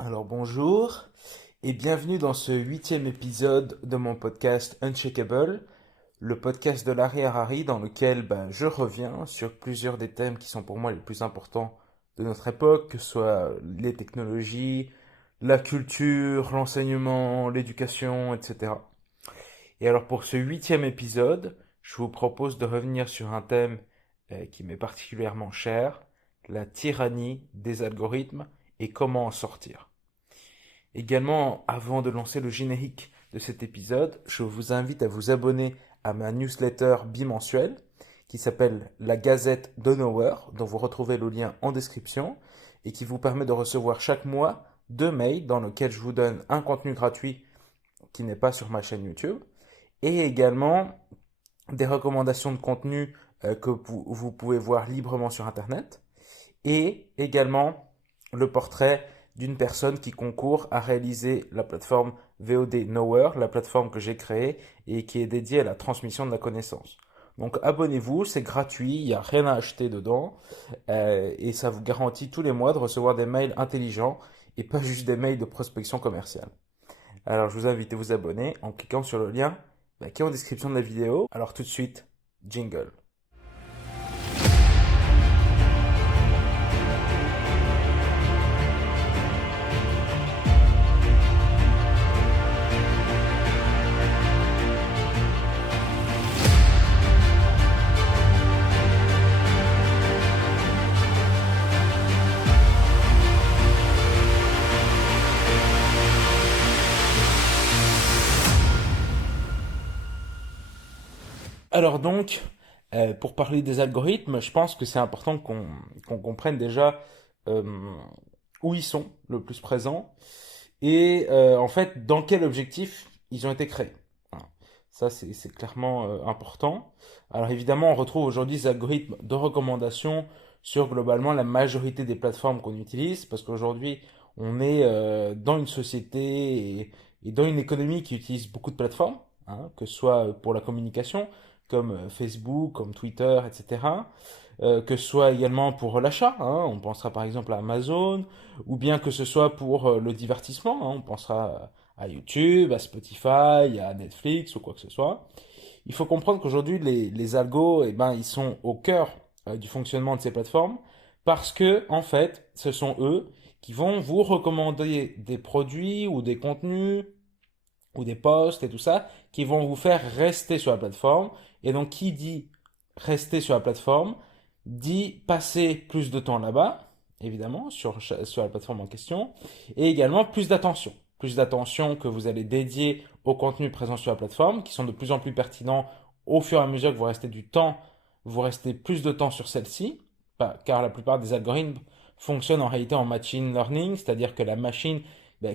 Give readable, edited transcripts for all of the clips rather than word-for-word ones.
Alors bonjour et bienvenue dans ce huitième épisode de mon podcast Uncheckable, le podcast de Larry Harari dans lequel je reviens sur plusieurs des thèmes qui sont pour moi les plus importants de notre époque, que ce soit les technologies, la culture, l'enseignement, l'éducation, etc. Et alors pour ce huitième épisode, je vous propose de revenir sur un thème qui m'est particulièrement cher, la tyrannie des algorithmes et comment en sortir. Également, avant de lancer le générique de cet épisode, je vous invite à vous abonner à ma newsletter bimensuelle qui s'appelle La Gazette de Nowhere, dont vous retrouvez le lien en description et qui vous permet de recevoir chaque mois deux mails dans lesquels je vous donne un contenu gratuit qui n'est pas sur ma chaîne YouTube et également des recommandations de contenu que vous pouvez voir librement sur Internet et également le portrait d'une personne qui concourt à réaliser la plateforme VOD Nowhere, la plateforme que j'ai créée et qui est dédiée à la transmission de la connaissance. Donc abonnez-vous, c'est gratuit, il n'y a rien à acheter dedans et ça vous garantit tous les mois de recevoir des mails intelligents et pas juste des mails de prospection commerciale. Alors je vous invite à vous abonner en cliquant sur le lien qui est en description de la vidéo. Alors tout de suite, jingle. Alors donc, pour parler des algorithmes, je pense que c'est important qu'on comprenne déjà euh, où ils sont le plus présents et en fait dans quel objectif ils ont été créés. Voilà. Ça, c'est clairement important. Alors évidemment, on retrouve aujourd'hui des algorithmes de recommandation sur globalement la majorité des plateformes qu'on utilise parce qu'aujourd'hui, on est dans une société et dans une économie qui utilise beaucoup de plateformes, hein, que ce soit pour la communication, comme Facebook, comme Twitter, etc. Que ce soit également pour l'achat, hein, on pensera par exemple à Amazon, ou bien que ce soit pour le divertissement, hein, on pensera à YouTube, à Spotify, à Netflix ou quoi que ce soit. Il faut comprendre qu'aujourd'hui, les algos, eh ben, ils sont au cœur du fonctionnement de ces plateformes parce que, en fait, ce sont eux qui vont vous recommander des produits ou des contenus ou des posts et tout ça qui vont vous faire rester sur la plateforme. Et donc, qui dit rester sur la plateforme dit passer plus de temps là-bas, évidemment, sur la plateforme en question, et également plus d'attention. Plus d'attention que vous allez dédier aux contenus présents sur la plateforme, qui sont de plus en plus pertinents au fur et à mesure que vous restez plus de temps sur celle-ci, car la plupart des algorithmes fonctionnent en réalité en machine learning, c'est-à-dire que la machine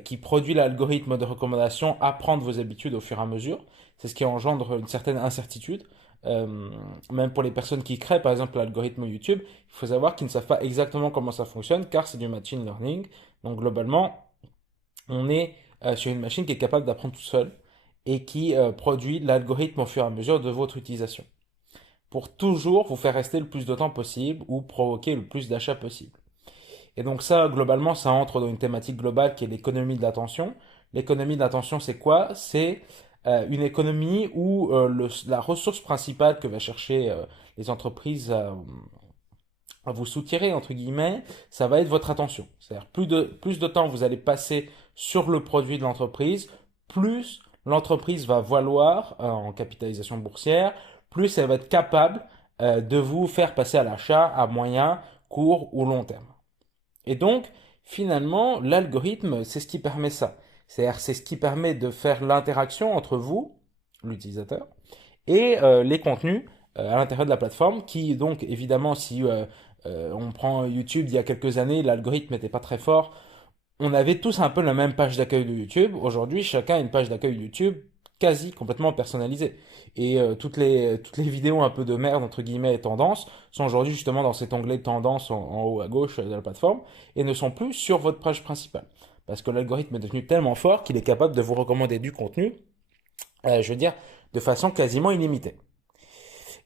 qui produit l'algorithme de recommandation apprend de vos habitudes au fur et à mesure. C'est ce qui engendre une certaine incertitude. Euh, Même pour les personnes qui créent par exemple l'algorithme YouTube, il faut savoir qu'ils ne savent pas exactement comment ça fonctionne car c'est du machine learning. Donc globalement, on est sur une machine qui est capable d'apprendre tout seul et qui produit l'algorithme au fur et à mesure de votre utilisation pour toujours vous faire rester le plus de temps possible ou provoquer le plus d'achats possible. Et donc ça, globalement, ça entre dans une thématique globale qui est l'économie de l'attention. L'économie de l'attention, c'est quoi? C'est une économie où la ressource principale que va chercher les entreprises à vous soutirer, entre guillemets, ça va être votre attention. C'est-à-dire plus de temps vous allez passer sur le produit de l'entreprise, plus l'entreprise va valoir en capitalisation boursière, plus elle va être capable de vous faire passer à l'achat à moyen, court ou long terme. Et donc, finalement, l'algorithme, c'est ce qui permet ça. C'est-à-dire, c'est ce qui permet de faire l'interaction entre vous, l'utilisateur, et les contenus à l'intérieur de la plateforme, qui donc, évidemment, si on prend YouTube il y a quelques années, l'algorithme n'était pas très fort, on avait tous un peu la même page d'accueil de YouTube. Aujourd'hui, chacun a une page d'accueil YouTube quasi complètement personnalisée. Et toutes les vidéos un peu de merde, entre guillemets, et tendances, sont aujourd'hui justement dans cet onglet de tendance en haut à gauche de la plateforme et ne sont plus sur votre page principale. Parce que l'algorithme est devenu tellement fort qu'il est capable de vous recommander du contenu, je veux dire, de façon quasiment illimitée.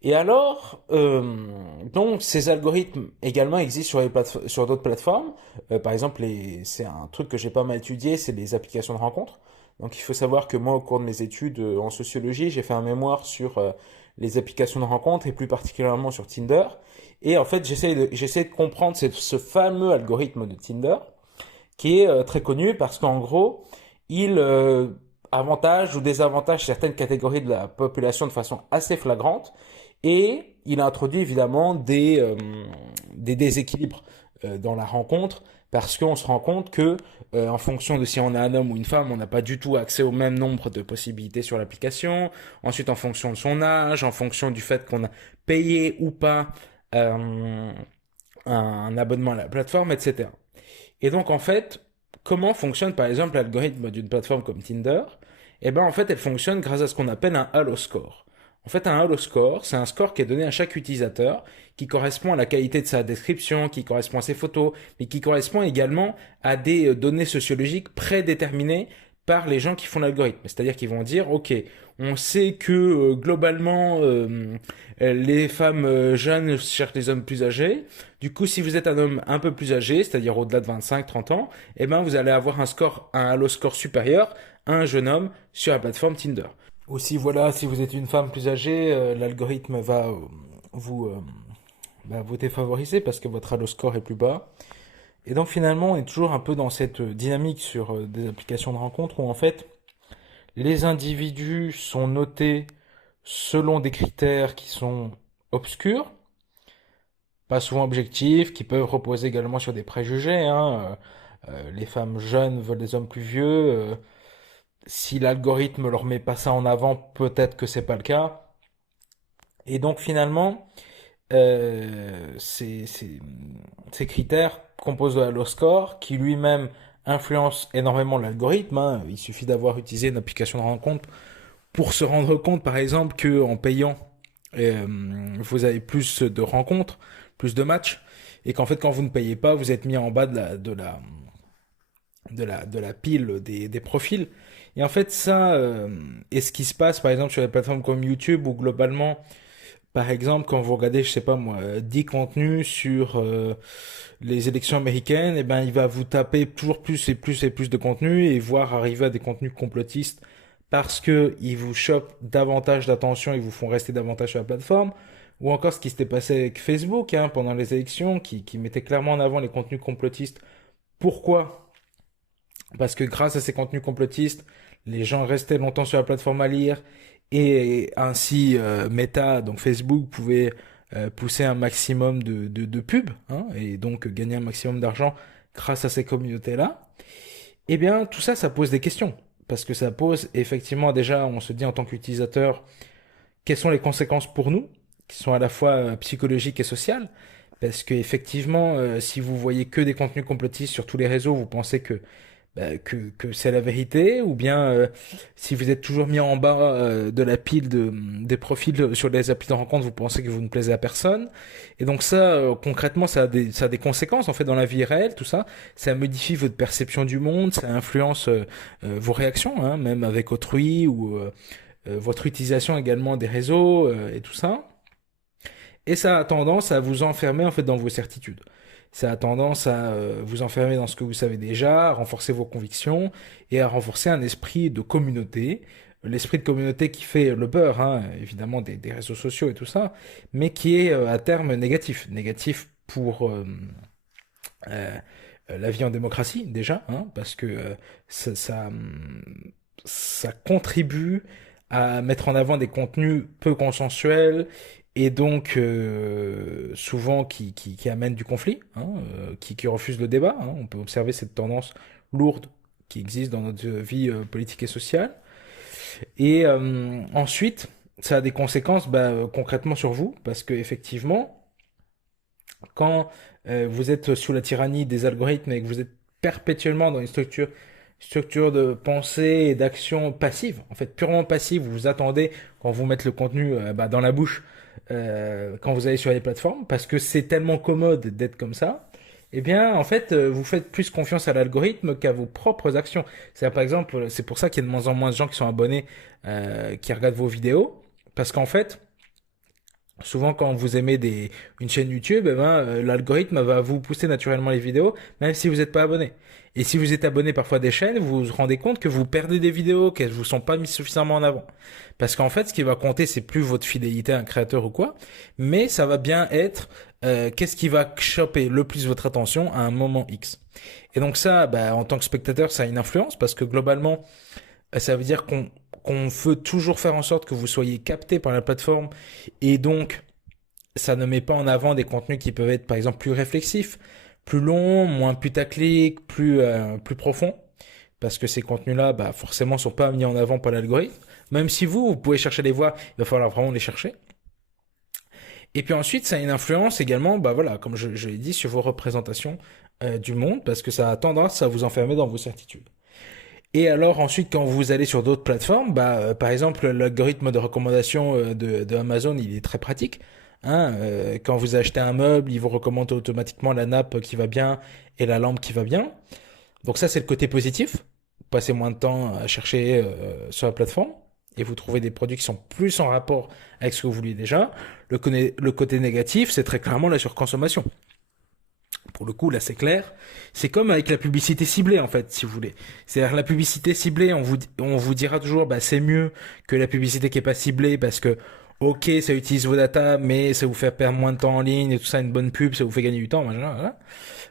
Et alors, donc ces algorithmes également existent sur sur d'autres plateformes. Par exemple, c'est un truc que j'ai pas mal étudié, c'est les applications de rencontres. Donc il faut savoir que moi, au cours de mes études en sociologie, j'ai fait un mémoire sur les applications de rencontres et plus particulièrement sur Tinder. Et en fait, j'essaie de comprendre ce fameux algorithme de Tinder qui est très connu parce qu'en gros, il avantage ou désavantage certaines catégories de la population de façon assez flagrante et il a introduit évidemment des déséquilibres dans la rencontre parce qu'on se rend compte que en fonction de si on est un homme ou une femme, on n'a pas du tout accès au même nombre de possibilités sur l'application. Ensuite, en fonction de son âge, en fonction du fait qu'on a payé ou pas euh, un abonnement à la plateforme, etc. Et donc, en fait, comment fonctionne par exemple l'algorithme d'une plateforme comme Tinder? Eh ben, en fait, elle fonctionne grâce à ce qu'on appelle un halo score. En fait, un halo score, c'est un score qui est donné à chaque utilisateur, qui correspond à la qualité de sa description, qui correspond à ses photos, mais qui correspond également à des données sociologiques prédéterminées par les gens qui font l'algorithme. C'est-à-dire qu'ils vont dire, OK, on sait que globalement, les femmes jeunes cherchent les hommes plus âgés. Du coup, si vous êtes un homme un peu plus âgé, c'est-à-dire au-delà de 25-30 ans, eh ben, vous allez avoir un halo score supérieur à un jeune homme sur la plateforme Tinder. Aussi, voilà, si vous êtes une femme plus âgée, l'algorithme va vous, vous défavoriser parce que votre halo score est plus bas. Et donc finalement, on est toujours un peu dans cette dynamique sur des applications de rencontres où en fait, les individus sont notés selon des critères qui sont obscurs, pas souvent objectifs, qui peuvent reposer également sur des préjugés, hein. Les femmes jeunes veulent des hommes plus vieux. Si l'algorithme leur met pas ça en avant, peut-être que c'est pas le cas. Et donc finalement, ces critères composent de Halo Score, qui lui-même influence énormément l'algorithme, hein. Il suffit d'avoir utilisé une application de rencontre pour se rendre compte, par exemple, que en payant, vous avez plus de rencontres, plus de matchs, et qu'en fait, quand vous ne payez pas, vous êtes mis en bas de la pile des profils. Et en fait, ça, est ce qui se passe, par exemple, sur les plateformes comme YouTube, où globalement, par exemple, quand vous regardez, je sais pas moi, 10 contenus sur les élections américaines, et ben, il va vous taper toujours plus et plus et plus de contenus et voir arriver à des contenus complotistes parce que ils vous chopent davantage d'attention et vous font rester davantage sur la plateforme. Ou encore ce qui s'était passé avec Facebook, hein, pendant les élections, qui mettait clairement en avant les contenus complotistes. Pourquoi? Parce que grâce à ces contenus complotistes, les gens restaient longtemps sur la plateforme à lire et ainsi Meta, donc Facebook, pouvait pousser un maximum de pubs, hein, et donc gagner un maximum d'argent grâce à ces communautés-là. Eh bien, tout ça, ça pose des questions. Parce que ça pose effectivement déjà, on se dit en tant qu'utilisateur, quelles sont les conséquences pour nous, qui sont à la fois psychologiques et sociales. Parce que effectivement, si vous voyez que des contenus complotistes sur tous les réseaux, vous pensez que c'est la vérité, ou bien si vous êtes toujours mis en bas de la pile des profils sur les applis de rencontre, vous pensez que vous ne plaisez à personne. Et donc ça, concrètement, ça a des conséquences en fait dans la vie réelle, tout ça. Ça modifie votre perception du monde, ça influence vos réactions, hein, même avec autrui, ou votre utilisation également des réseaux et tout ça. Et ça a tendance à vous enfermer en fait dans vos certitudes. Ça a tendance à vous enfermer dans ce que vous savez déjà, à renforcer vos convictions et à renforcer un esprit de communauté. L'esprit de communauté qui fait le peur, hein, évidemment, des réseaux sociaux et tout ça, mais qui est à terme négatif. Négatif pour euh, la vie en démocratie, déjà, hein, parce que ça contribue à mettre en avant des contenus peu consensuels et donc souvent qui amènent du conflit, hein, qui refusent le débat, hein. On peut observer cette tendance lourde qui existe dans notre vie politique et sociale. Et ensuite, ça a des conséquences concrètement sur vous, parce que effectivement, quand vous êtes sous la tyrannie des algorithmes et que vous êtes perpétuellement dans une structure de pensée et d'action passive, en fait purement passive, vous vous attendez quand vous mettez le contenu dans la bouche quand vous allez sur les plateformes, parce que c'est tellement commode d'être comme ça, eh bien en fait vous faites plus confiance à l'algorithme qu'à vos propres actions. C'est par exemple, c'est pour ça qu'il y a de moins en moins de gens qui sont abonnés, qui regardent vos vidéos, parce qu'en fait Souvent, quand vous aimez une chaîne YouTube, l'algorithme va vous pousser naturellement les vidéos, même si vous n'êtes pas abonné. Et si vous êtes abonné parfois à des chaînes, vous vous rendez compte que vous perdez des vidéos, qu'elles vous sont pas mises suffisamment en avant. Parce qu'en fait, ce qui va compter, c'est plus votre fidélité à un créateur ou quoi, mais ça va bien être qu'est-ce qui va choper le plus votre attention à un moment X. Et donc ça, en tant que spectateur, ça a une influence parce que globalement, ça veut dire qu'on veut toujours faire en sorte que vous soyez capté par la plateforme et donc ça ne met pas en avant des contenus qui peuvent être par exemple plus réflexifs, plus longs, moins putaclic, plus profonds parce que ces contenus-là forcément sont pas mis en avant par l'algorithme. Même si vous pouvez chercher les voix, il va falloir vraiment les chercher. Et puis ensuite, ça a une influence également, voilà, comme je l'ai dit, sur vos représentations du monde, parce que ça a tendance à vous enfermer dans vos certitudes. Et alors ensuite, quand vous allez sur d'autres plateformes, par exemple, l'algorithme de recommandation de Amazon, il est très pratique. Hein, quand vous achetez un meuble, il vous recommande automatiquement la nappe qui va bien et la lampe qui va bien. Donc ça, c'est le côté positif. Vous passez moins de temps à chercher sur la plateforme et vous trouvez des produits qui sont plus en rapport avec ce que vous vouliez déjà. Le côté négatif, c'est très clairement la surconsommation. Pour le coup, là, c'est clair. C'est comme avec la publicité ciblée, en fait, si vous voulez. C'est-à-dire, la publicité ciblée, on vous dira toujours, c'est mieux que la publicité qui est pas ciblée parce que, ok, ça utilise vos datas, mais ça vous fait perdre moins de temps en ligne et tout ça, une bonne pub, ça vous fait gagner du temps, machin, voilà.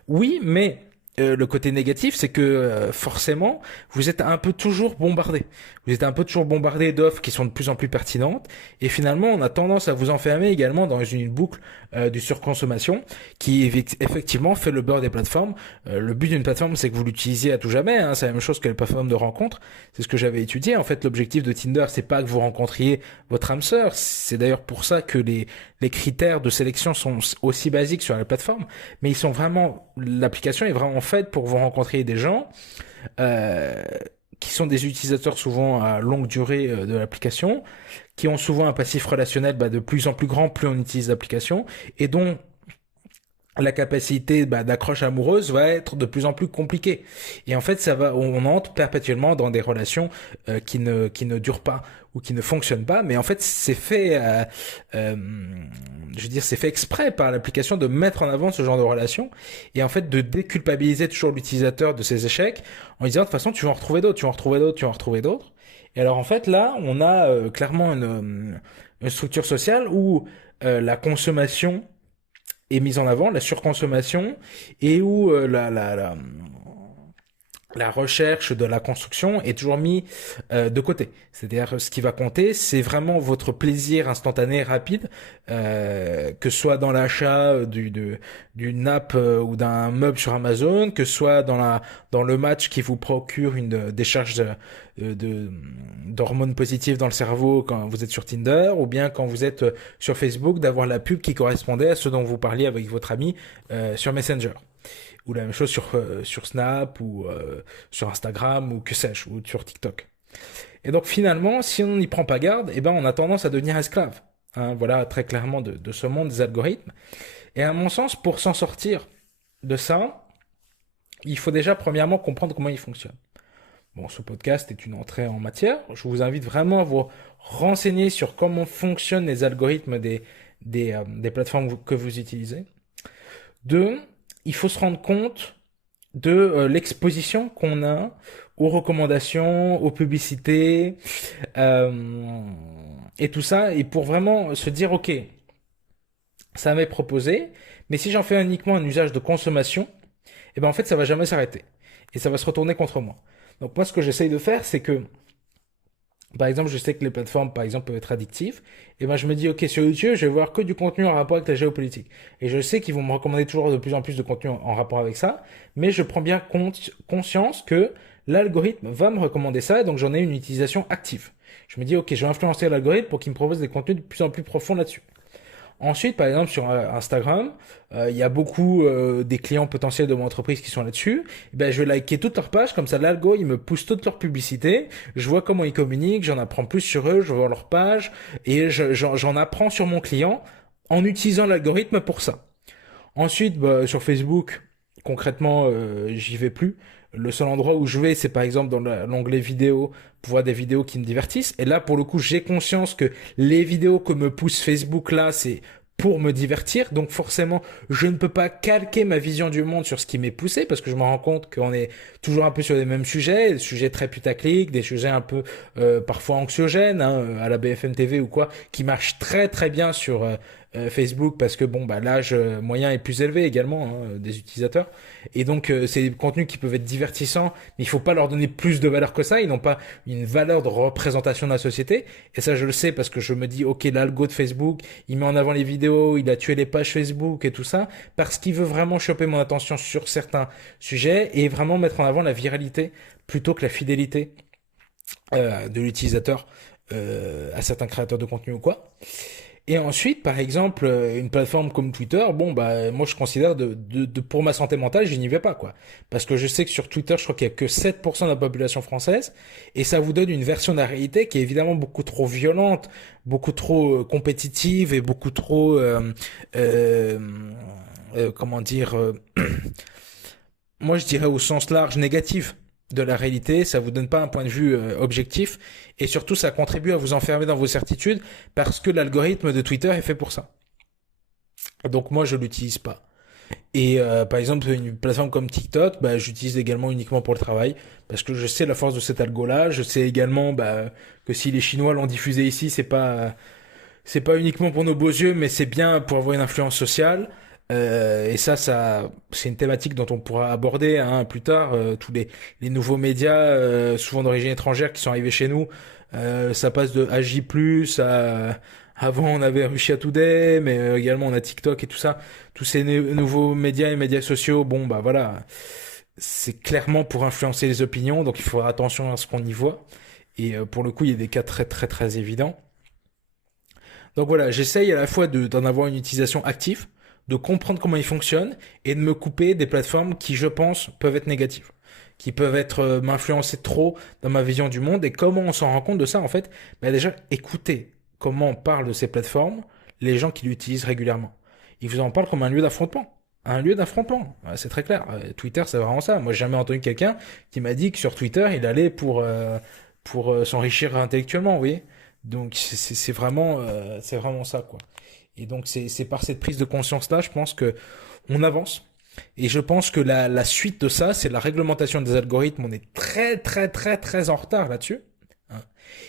Oui, mais le côté négatif, c'est que forcément, vous êtes un peu toujours bombardé. Vous êtes un peu toujours bombardé d'offres qui sont de plus en plus pertinentes. Et finalement, on a tendance à vous enfermer également dans une boucle de surconsommation qui effectivement fait le beurre des plateformes. Le but d'une plateforme, c'est que vous l'utilisiez à tout jamais. Hein. C'est la même chose que les plateformes de rencontres. C'est ce que j'avais étudié. En fait, l'objectif de Tinder, c'est pas que vous rencontriez votre âme sœur. C'est d'ailleurs pour ça que les critères de sélection sont aussi basiques sur la plateforme. Mais ils sont vraiment, l'application est vraiment faite pour vous rencontrer des gens euh, qui sont des utilisateurs souvent à longue durée de l'application, qui ont souvent un passif relationnel de plus en plus grand plus on utilise l'application, et dont la capacité d'accroche amoureuse va être de plus en plus compliquée. Et en fait, on entre perpétuellement dans des relations qui ne durent pas ou qui ne fonctionnent pas. Mais en fait, c'est fait, je veux dire, c'est fait exprès par l'application de mettre en avant ce genre de relations et en fait de déculpabiliser toujours l'utilisateur de ses échecs en disant de toute façon, tu vas en retrouver d'autres, tu vas en retrouver d'autres, tu vas en retrouver d'autres. Et alors en fait, là, on a clairement une structure sociale où la consommation est mise en avant, la surconsommation, et où la recherche de la construction est toujours mis de côté. C'est-à-dire, ce qui va compter, c'est vraiment votre plaisir instantané, rapide, que ce soit dans l'achat d'une nappe ou d'un meuble sur Amazon, que ce soit dans le match qui vous procure une décharge d'hormones positives dans le cerveau quand vous êtes sur Tinder, ou bien quand vous êtes sur Facebook, d'avoir la pub qui correspondait à ce dont vous parliez avec votre ami sur Messenger. Ou la même chose sur Snap ou sur Instagram ou que sais-je, ou sur TikTok. Et donc finalement, si on n'y prend pas garde, on a tendance à devenir esclave. Hein, voilà très clairement de ce monde des algorithmes. Et à mon sens, pour s'en sortir de ça, il faut déjà premièrement comprendre comment ils fonctionnent. Bon, ce podcast est une entrée en matière. Je vous invite vraiment à vous renseigner sur comment fonctionnent les algorithmes des plateformes que vous utilisez. Deux, il faut se rendre compte de l'exposition qu'on a aux recommandations, aux publicités et tout ça, et pour vraiment se dire ok, ça m'est proposé, mais si j'en fais uniquement un usage de consommation, en fait ça va jamais s'arrêter et ça va se retourner contre moi. Donc moi ce que j'essaye de faire, c'est que par exemple, je sais que les plateformes, par exemple, peuvent être addictives. Et je me dis, ok, sur YouTube, je vais voir que du contenu en rapport avec la géopolitique. Et je sais qu'ils vont me recommander toujours de plus en plus de contenu en rapport avec ça. Mais je prends bien conscience que l'algorithme va me recommander ça. Et donc, j'en ai une utilisation active. Je me dis, ok, je vais influencer l'algorithme pour qu'il me propose des contenus de plus en plus profonds là-dessus. Ensuite, par exemple, sur Instagram, il y a beaucoup des clients potentiels de mon entreprise qui sont là-dessus. Je vais liker toutes leurs pages, comme ça l'algo, il me pousse toutes leurs publicités. Je vois comment ils communiquent, j'en apprends plus sur eux, je vois leurs pages, et j'en apprends sur mon client en utilisant l'algorithme pour ça. Ensuite, sur Facebook, concrètement, j'y vais plus. Le seul endroit où je vais, c'est par exemple dans l'onglet vidéo pour voir des vidéos qui me divertissent. Et là, pour le coup, j'ai conscience que les vidéos que me pousse Facebook là, c'est pour me divertir. Donc forcément, je ne peux pas calquer ma vision du monde sur ce qui m'est poussé parce que je me rends compte qu'on est toujours un peu sur les mêmes sujets, des sujets très putaclic, des sujets un peu parfois anxiogènes, hein, à la BFM TV ou quoi, qui marchent très très bien sur Facebook parce que bon bah l'âge moyen est plus élevé également hein, des utilisateurs et donc c'est des contenus qui peuvent être divertissants mais il faut pas leur donner plus de valeur que ça, ils n'ont pas une valeur de représentation de la société et ça je le sais parce que je me dis ok l'algo de Facebook il met en avant les vidéos, il a tué les pages Facebook et tout ça parce qu'il veut vraiment choper mon attention sur certains sujets et vraiment mettre en avant la viralité plutôt que la fidélité de l'utilisateur à certains créateurs de contenu ou quoi. Et ensuite, par exemple, une plateforme comme Twitter, bon bah moi je considère pour ma santé mentale, je n'y vais pas quoi. Parce que je sais que sur Twitter, je crois qu'il y a que 7% de la population française et ça vous donne une version de la réalité qui est évidemment beaucoup trop violente, beaucoup trop compétitive et beaucoup trop euh, comment dire moi je dirais au sens large négatif de la réalité, ça vous donne pas un point de vue objectif et surtout ça contribue à vous enfermer dans vos certitudes parce que l'algorithme de Twitter est fait pour ça. Donc moi je l'utilise pas. Et par exemple une plateforme comme TikTok, bah, j'utilise également uniquement pour le travail parce que je sais la force de cet algo-là, je sais également bah, que si les Chinois l'ont diffusé ici, c'est pas uniquement pour nos beaux yeux, mais c'est bien pour avoir une influence sociale. Et ça, c'est une thématique dont on pourra aborder hein, plus tard. Tous les nouveaux médias, souvent d'origine étrangère, qui sont arrivés chez nous, ça passe de AJ+, avant on avait Russia Today, mais également on a TikTok et tout ça. Tous ces nouveaux médias et médias sociaux, bon bah voilà, c'est clairement pour influencer les opinions, donc il faut faire attention à ce qu'on y voit. Et pour le coup, il y a des cas très très très évidents. Donc voilà, j'essaye à la fois d'en avoir une utilisation active, de comprendre comment ils fonctionnent et de me couper des plateformes qui, je pense, peuvent être négatives, qui peuvent être m'influencer trop dans ma vision du monde. Et comment on s'en rend compte de ça en fait? Bah déjà, écoutez comment on parle de ces plateformes les gens qui l'utilisent régulièrement. Ils vous en parlent comme un lieu d'affrontement. Un lieu d'affrontement, c'est très clair. Twitter, c'est vraiment ça. Moi, j'ai jamais entendu quelqu'un qui m'a dit que sur Twitter, il allait pour s'enrichir intellectuellement, vous voyez. Donc c'est vraiment ça quoi. Et donc c'est par cette prise de conscience là, je pense que on avance. Et je pense que la suite de ça, c'est la réglementation des algorithmes. On est très très très très en retard là-dessus. Hein.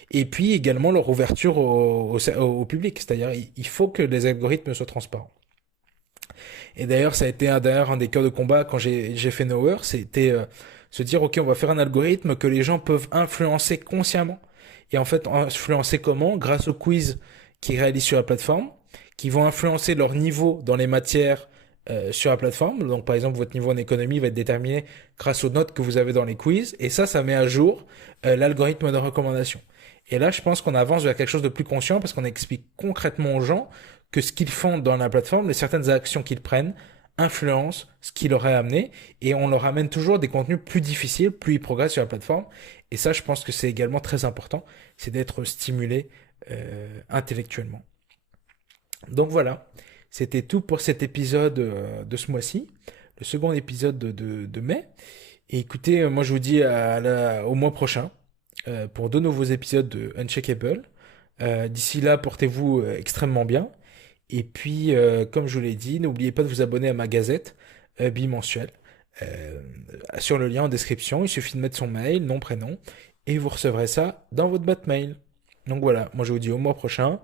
Et puis également leur ouverture au public, c'est-à-dire il faut que les algorithmes soient transparents. Et d'ailleurs, ça a été d'ailleurs un des cœurs de combat quand j'ai fait Knower, c'était se dire ok, on va faire un algorithme que les gens peuvent influencer consciemment. Et en fait, influencer comment? Grâce aux quiz qu'ils réalisent sur la plateforme, qui vont influencer leur niveau dans les matières sur la plateforme. Donc, par exemple, votre niveau en économie va être déterminé grâce aux notes que vous avez dans les quiz. Et ça met à jour l'algorithme de recommandation. Et là, je pense qu'on avance vers quelque chose de plus conscient parce qu'on explique concrètement aux gens que ce qu'ils font dans la plateforme, les certaines actions qu'ils prennent, influencent ce qui leur est amené et on leur amène toujours des contenus plus difficiles, plus ils progressent sur la plateforme. Et ça, je pense que c'est également très important, c'est d'être stimulé intellectuellement. Donc voilà, c'était tout pour cet épisode de ce mois-ci, le second épisode de mai. Et écoutez, moi je vous dis au mois prochain pour de nouveaux épisodes de Uncheckable. D'ici là, portez-vous extrêmement bien. Et puis, comme je vous l'ai dit, n'oubliez pas de vous abonner à ma gazette bimensuelle. Euh, sur le lien en description, il suffit de mettre son mail, nom, prénom, et vous recevrez ça dans votre boîte mail. Donc voilà, moi je vous dis au mois prochain.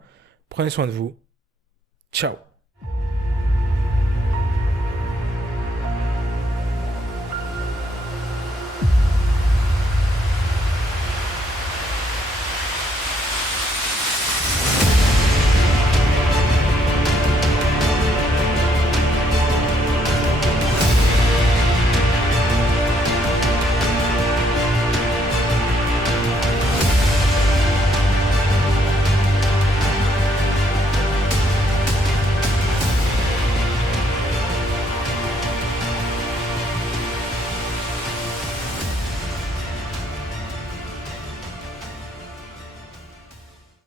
Prenez soin de vous. Ciao.